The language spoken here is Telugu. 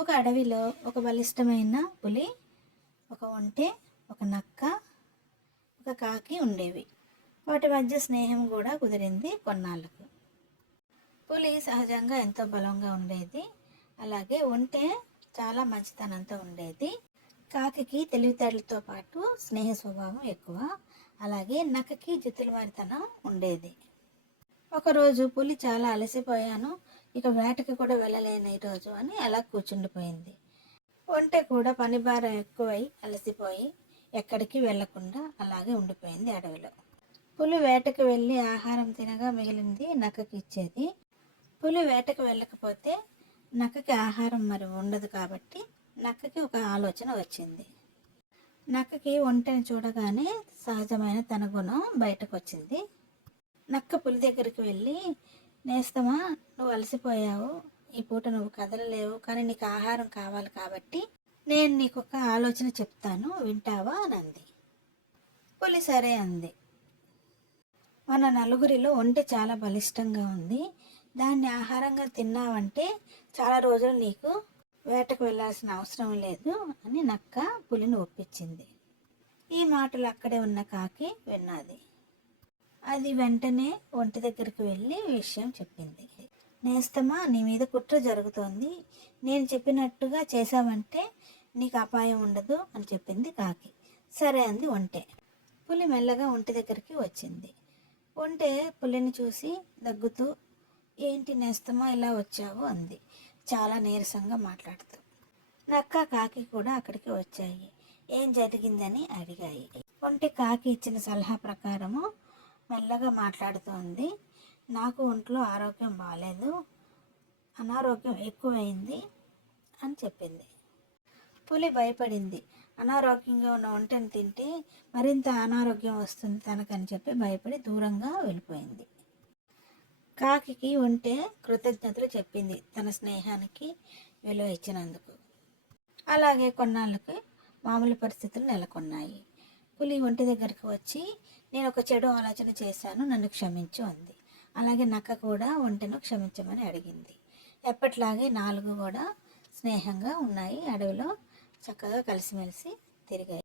ఒక అడవిలో ఒక బలిష్టమైన పులి ఒక ఒంటె ఒక నక్క ఒక కాకి ఉండేవి. వాటి మధ్య స్నేహం కూడా కుదిరింది కొన్నాళ్ళకు. పులి సహజంగా ఎంతో బలంగా ఉండేది. అలాగే ఒంటె చాలా మంచితనంతో ఉండేది. కాకి తెలివితేటలతో పాటు స్నేహ స్వభావం ఎక్కువ. అలాగే నక్కకి జుతులవారితనం ఉండేది. ఒకరోజు పులి చాలా అలసిపోయాను. ఇక వేటకి కూడా వెళ్ళలేను ఈరోజు అని అలా కూర్చుండిపోయింది ఒంటె కూడా పని భారం ఎక్కువై అలసిపోయి ఎక్కడికి వెళ్ళకుండా అలాగే ఉండిపోయింది అడవిలో. పులి వేటకు వెళ్ళి ఆహారం తినగా మిగిలింది నక్కకి ఇచ్చేది. పులి వేటకు వెళ్ళకపోతే నక్కకి ఆహారం మరి ఉండదు కాబట్టి నక్కకి ఒక ఆలోచన వచ్చింది. నక్కకి ఒంటెని చూడగానే సహజమైన తన గుణం బయటకు వచ్చింది నక్క పులి దగ్గరికి వెళ్ళి నేస్తమా? నువ్వు అలసిపోయావు. ఈ పూట నువ్వు కదలలేవు. కానీ నీకు ఆహారం కావాలి కాబట్టి నేను నీకు ఒక ఆలోచన చెప్తాను. వింటావా? అని అంది. పులి సరే అంది. మన నలుగురిలో ఒంటె చాలా బలిష్టంగా ఉంది. దాన్ని ఆహారంగా తిన్నావంటే చాలా రోజులు నీకు వేటకు వెళ్ళాల్సిన అవసరం లేదు అని నక్క పులిని ఒప్పించింది. ఈ మాటలు అక్కడే ఉన్న కాకి విన్నది. అది వెంటనే ఒంటి దగ్గరికి వెళ్ళి విషయం చెప్పింది. నేస్తమా నీ మీద కుట్ర జరుగుతోంది. నేను చెప్పినట్టుగా చేశావంటే నీకు అపాయం ఉండదు అని చెప్పింది కాకి. సరే అంది ఒంటె. పులి మెల్లగా ఒంటి దగ్గరికి వచ్చింది. ఒంటే పులిని చూసి దగ్గుతూ ఏంటి నేస్తమా ఇలా వచ్చావు? అంది. చాలా నీరసంగా మాట్లాడుతూ. నక్క కాకి కూడా అక్కడికి వచ్చాయి. ఏం జరిగిందని అడిగాయి. ఒంటె కాకి ఇచ్చిన సలహా ప్రకారము మెల్లగా మాట్లాడుతోంది నాకు ఒంట్లో ఆరోగ్యం బాగాలేదు అనారోగ్యం ఎక్కువైంది అని చెప్పింది. పులి భయపడింది. అనారోగ్యంగా ఉన్న ఒంటెని తింటే మరింత అనారోగ్యం వస్తుంది తనకని చెప్పి భయపడి దూరంగా వెళ్ళిపోయింది. కాకికి ఉంటే కృతజ్ఞతలు చెప్పింది తన స్నేహానికి విలువ ఇచ్చినందుకు. అలాగే కొన్నాళ్ళకి మామూలు పరిస్థితులు నెలకొన్నాయి. పులి ఒంటి దగ్గరికి వచ్చి నేను ఒక చెడు ఆలోచన చేశాను నన్ను క్షమించు అంది. అలాగే నక్క కూడా ఒంటెను క్షమించమని అడిగింది. ఎప్పట్లాగే నాలుగు కూడా స్నేహంగా ఉన్నాయి. అడవిలో చక్కగా కలిసిమెలిసి తిరిగాయి.